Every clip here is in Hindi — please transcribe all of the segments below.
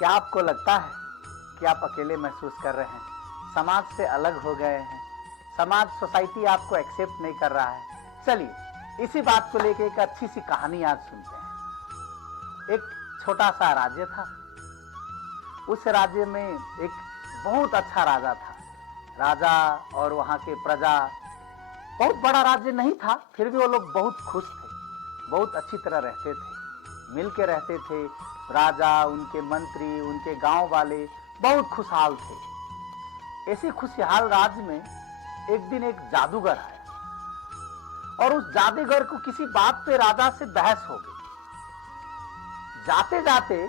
क्या आपको लगता है कि आप अकेले महसूस कर रहे हैं, समाज से अलग हो गए हैं, समाज सोसाइटी आपको एक्सेप्ट नहीं कर रहा है? चलिए इसी बात को लेकर एक अच्छी सी कहानी आज सुनते हैं। एक छोटा सा राज्य था। उस राज्य में एक बहुत अच्छा राजा था। राजा और वहां के प्रजा, बहुत बड़ा राज्य नहीं था, फिर भी वो लोग बहुत खुश थे, बहुत अच्छी तरह रहते थे, मिल के रहते थे। राजा, उनके मंत्री, उनके गांव वाले बहुत खुशहाल थे। ऐसी खुशहाल राज्य में एक दिन एक जादूगर आया और उस जादूगर को किसी बात पे राजा से बहस हो गई। जाते जाते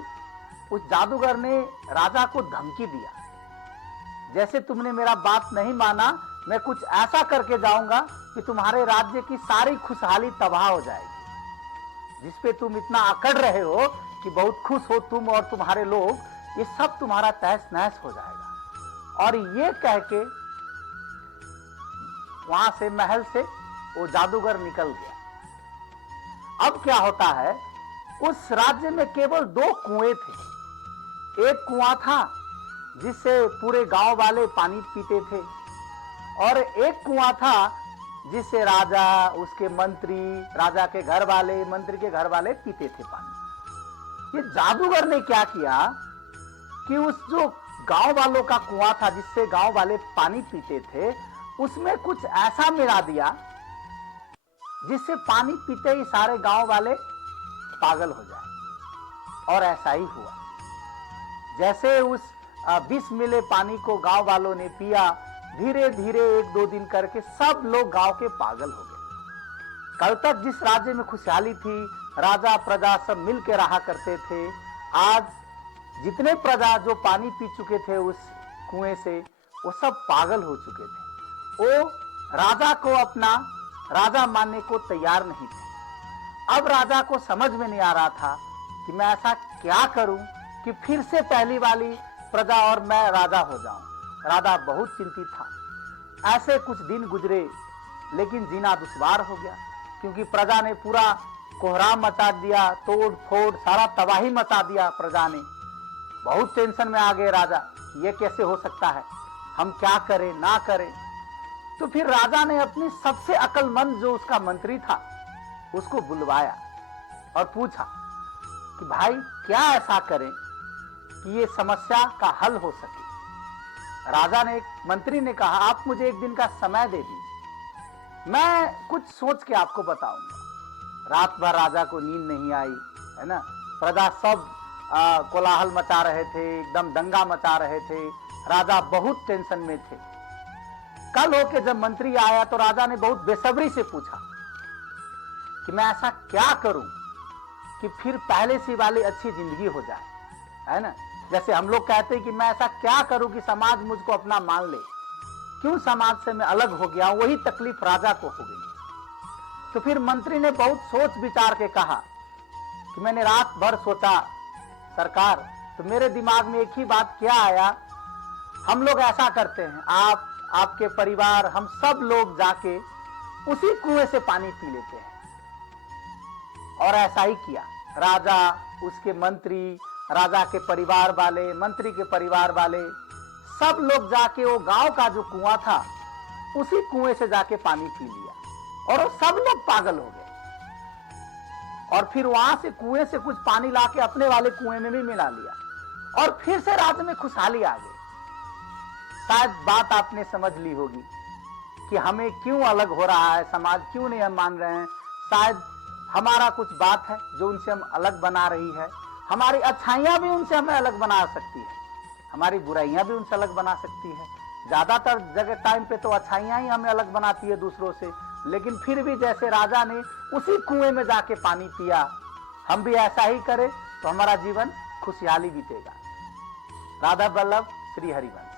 उस जादूगर ने राजा को धमकी दिया, जैसे तुमने मेरा बात नहीं माना, मैं कुछ ऐसा करके जाऊंगा कि तुम्हारे राज्य की सारी खुशहाली तबाह हो जाएगी। जिसपे तुम इतना अकड़ रहे हो कि बहुत खुश हो तुम और तुम्हारे लोग, ये सब तुम्हारा तहस नहस हो जाएगा। और ये कह के वहां से, महल से वो जादूगर निकल गया। अब क्या होता है, उस राज्य में केवल 2 कुएं थे। एक कुआं था जिससे पूरे गांव वाले पानी पीते थे, और एक कुआं था जिससे राजा, उसके मंत्री, राजा के घर वाले, मंत्री के घर वाले पीते थे पानी। ये जादूगर ने क्या किया कि उस जो गांव वालों का कुआं था जिससे गांव वाले पानी पीते थे, उसमें कुछ ऐसा मिला दिया जिससे पानी पीते ही सारे गांव वाले पागल हो जाए। और ऐसा ही हुआ। जैसे उस विष मिले पानी को गांव वालों ने पिया, धीरे धीरे 1-2 दिन करके सब लोग गांव के पागल हो गए। कल तक जिस राज्य में खुशहाली थी, राजा प्रजा सब मिल के रहा करते थे, आज जितने प्रजा जो पानी पी चुके थे उस कुएं से, वो सब पागल हो चुके थे। वो राजा को अपना राजा मानने को तैयार नहीं थे। अब राजा को समझ में नहीं आ रहा था कि मैं ऐसा क्या करूं कि फिर से पहली वाली प्रजा और मैं राजा हो जाऊं। राजा बहुत चिंतित था। ऐसे कुछ दिन गुजरे, लेकिन जीना दुश्वार हो गया, क्योंकि प्रजा ने पूरा कोहराम मचा दिया, तोड़ फोड़ सारा तबाही मचा दिया प्रजा ने। बहुत टेंशन में आ गए राजा, ये कैसे हो सकता है, हम क्या करें ना करें। तो फिर राजा ने अपनी सबसे अक्लमंद जो उसका मंत्री था उसको बुलवाया और पूछा कि भाई क्या ऐसा करें कि ये समस्या का हल हो सके। राजा ने, मंत्री ने कहा, आप मुझे 1 दिन का समय दे दीजिए, मैं कुछ सोच के आपको बताऊंगा। रात भर राजा को नींद नहीं आई, है ना। प्रजा सब कोलाहल मचा रहे थे, एकदम दंगा मचा रहे थे। राजा बहुत टेंशन में थे। कल होके जब मंत्री आया तो राजा ने बहुत बेसब्री से पूछा कि मैं ऐसा क्या करूं कि फिर पहले सी वाली अच्छी जिंदगी हो जाए, है ना। जैसे हम लोग कहते हैं कि मैं ऐसा क्या करूं कि समाज मुझको अपना मान ले, क्यों समाज से मैं अलग हो गया, वही तकलीफ राजा को हो गई। तो फिर मंत्री ने बहुत सोच विचार के कहा कि मैंने रात भर सोचा सरकार, तो मेरे दिमाग में एक ही बात क्या आया, हम लोग ऐसा करते हैं, आप, आपके परिवार, हम सब लोग जाके उसी कुएं से पानी पी लेते हैं। और ऐसा ही किया। राजा, उसके मंत्री, राजा के परिवार वाले, मंत्री के परिवार वाले, सब लोग जाके वो गांव का जो कुआं था उसी कुएं से जाके पानी पी लिया, और वो सब लोग पागल हो गए। और फिर वहां से कुएं से कुछ पानी लाके अपने वाले कुएं में भी मिला लिया, और फिर से राज्य में खुशहाली आ गई। शायद बात आपने समझ ली होगी कि हमें क्यों अलग हो रहा है, समाज क्यों नहीं हम मान रहे हैं। शायद हमारा कुछ बात है जो उनसे हम अलग बना रही है। हमारी अच्छाइयां भी उनसे हमें अलग बना सकती है, हमारी बुराइयां भी उनसे अलग बना सकती है। ज्यादातर जगह टाइम पे तो अच्छाइयां ही हमें अलग बनाती है दूसरों से, लेकिन फिर भी जैसे राजा ने उसी कुएं में जाके पानी पिया, हम भी ऐसा ही करें तो हमारा जीवन खुशहाली बीतेगा। राधा वल्लभ, श्री हरिवंश।